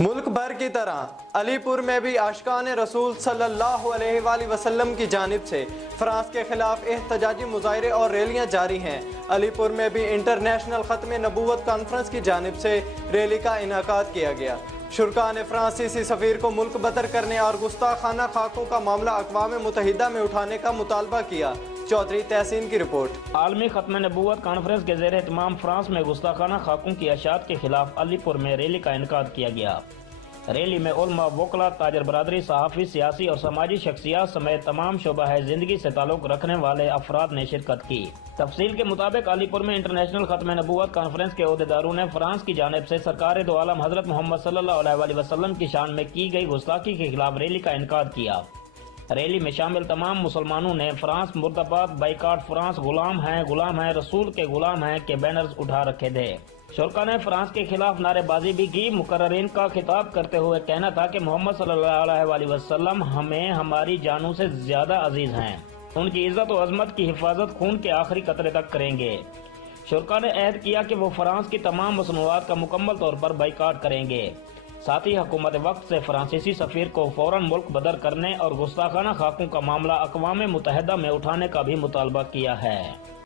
मुल्क भर की तरह अलीपुर में भी आशिकान रसूल सल्लल्लाहु अलैहि वसल्लम की जानिब से फ्रांस के खिलाफ एहतजाजी मुजाहरे और रैलियां जारी हैं। अलीपुर में भी इंटरनेशनल ख़त्म नबूवत कॉन्फ्रेंस की जानिब से रैली का इनेकाद किया गया। शुरा ने फ्रांसीसी सफ़ीर को मुल्क बदर करने और गुस्ताखाना खाकों का मामला अक़वाम मुत्तहिदा में उठाने का मुतालबा किया। चौधरी तहसीन की रिपोर्ट। आलमी ख़त्म नबूवत कॉन्फ्रेंस के ज़ेर एहतमाम फ्रांस में गुस्ताखाना खाकों की अशात के खिलाफ अलीपुर में रैली का इनेकाद किया गया। रैली में उलमा, वकला, ताजर बरादरी, सहाफ़ी, सियासी और समाजी शख्सियात समेत तमाम शोबा ज़िंदगी से ताल्लुक़ रखने वाले अफराद ने शिरकत की। तफसील के मुताबिक अलीपुर में इंटरनेशनल ख़त्म नबूवत कॉन्फ्रेंस के अहदेदारों ने फ्रांस की जानिब से सरकार दो आलम हज़रत मोहम्मद सल्लल्लाहु अलैहि वसल्लम की शान में की गई गुस्ताखी के खिलाफ रैली का इनेकाद किया। रैली में शामिल तमाम मुसलमानों ने फ्रांस मुर्दाबाद, बाइकाट फ्रांस, गुलाम है, रसूल के गुलाम हैं के बैनर्स उठा रखे थे। शुरा ने फ्रांस के खिलाफ नारेबाजी भी की। मुकर्ररीन का खिताब करते हुए कहना था कि मोहम्मद सल्लल्लाहु अलैहि वसल्लम हमें हमारी जानों से ज्यादा अजीज हैं। उनकी इज्जत और अजमत की हिफाजत खून के आखिरी कतरे तक करेंगे। शुरा ने अहद किया कि वो फ्रांस की तमाम मसनूआत का मुकम्मल तौर पर बाइकाट करेंगे। साथ ही हुकूमत वक्त से फ्रांसीसी सफीर को फौरन मुल्क बदर करने और गुस्ताखाना खाकों का मामला अक़वाम मुत्तहिदा में उठाने का भी मुतालबा किया है।